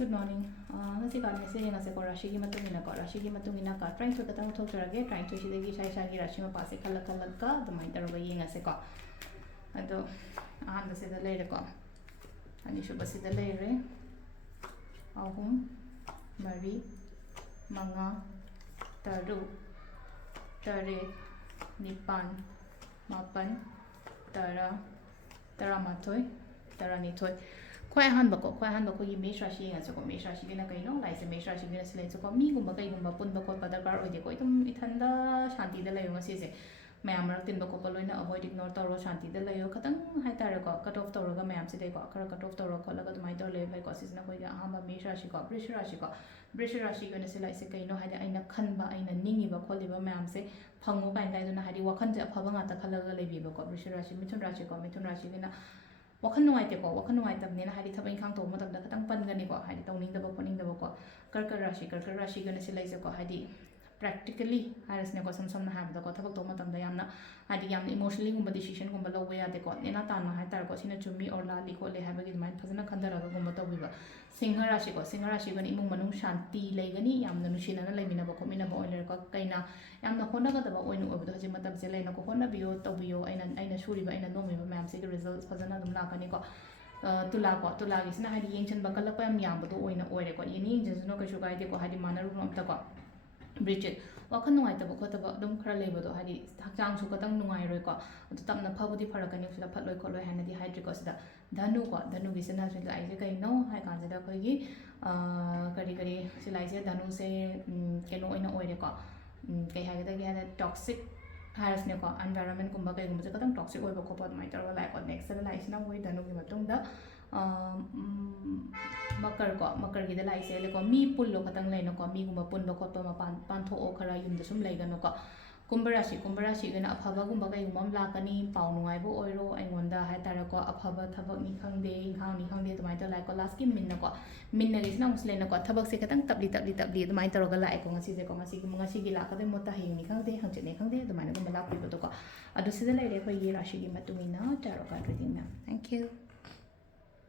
Good morning. Ngasi ka message ngase ko Rashigi matungina ka trying to katang thok tarage trying to shidegi shai Rashi ma pase khala ka the mind taroga ngase ko ado ahanda se da leire ko ani shuba se da leire ahum mari manga taru tare nipan mapan tara mathoi taranithoi Quite handbook, you may shashi and so may shashi in a kaino, like a may shashi in a silence of me, Gumaka, Pun the Copa or the Coitum, Itanda, Shanti the Layo Sise. May American Bocopolina avoid ignore Toro Shanti the Layo Catan, Hitarago, cut off Toroga, Mam Sideko, cut off Toro, Colaga, my dollar, like Cossis Nakoya, Hamba, May Shashiko, Brisha Rashi, when a Silaisaka, had a Kanba in a Ningiba, Coliva, Mam say, Pango, and I don't know how you walk into a Pavanga, Kalaga, Leviba, Brisha Rashi, Mitun Rashi, Wakan nuaitabnina hadi thabang khang to matam da katang pan gani ko hadi tawning da poning da ko karkar rashi gana silai ko hadi practically haras ne ko sam na have da ko thabak to matam da yamna hadi yam emotionally gumba decision gumba lo ya de ko nena tan ma hatar ko sina chumi or la li ko le have gi mind phazana khandara ga gumba to biba singa rashi gani imung manung shanti lai gani yamna nushina na laimina ba ko mina ba oiler ko kaina yamna hona ga da ba oinu obu da haji matam se laina ko hona biyo to biyo aina shuri ba aina no me ba mam se results phazana dum la kani ko tula gi sina hadi yengchen ba kala pa yam ba do oina oire ko yini jinsu no ka shugai de ko hadi manaru rom ta ko Bridget, wakan nungai tabo ko tabo dum khara lebo do hadi hakjang su katang nungai roi ko to tamna phabudi pharakani sida phatloi kholoi hana di hydric ko sida dhanu gi sina sila ai je kai no hai kan jada khoi gi kari silai je dhanu se keno oina oire ko kai ha ga da toxic virus ne ko environment kumba kai gumja katang toxic oi ba ko pod mai tar la ko next la lai sina hoi dhanu gi matung da makar gi da lai se le ko mi pullo katang lai no ko mi gumba pun ba khot pa pan tho o khara yum da sum lai ga no ko kumbarashi gana aphaba gumba kai gumam la kani pau nungai bo oiro aingonda ha tara ko aphaba thabak ni khangde inghang ni khangde tumai to lai ko last ki min na ko min na gi sna musle na ko thabak se katang tabli tumai to ga lai ko ngasi gi la ka de mota hi ni khangde hangche ne khangde tumai na gumba la pi bo to ko adu se lai re ko yi rashi gi matumi na taro ka reading na thank you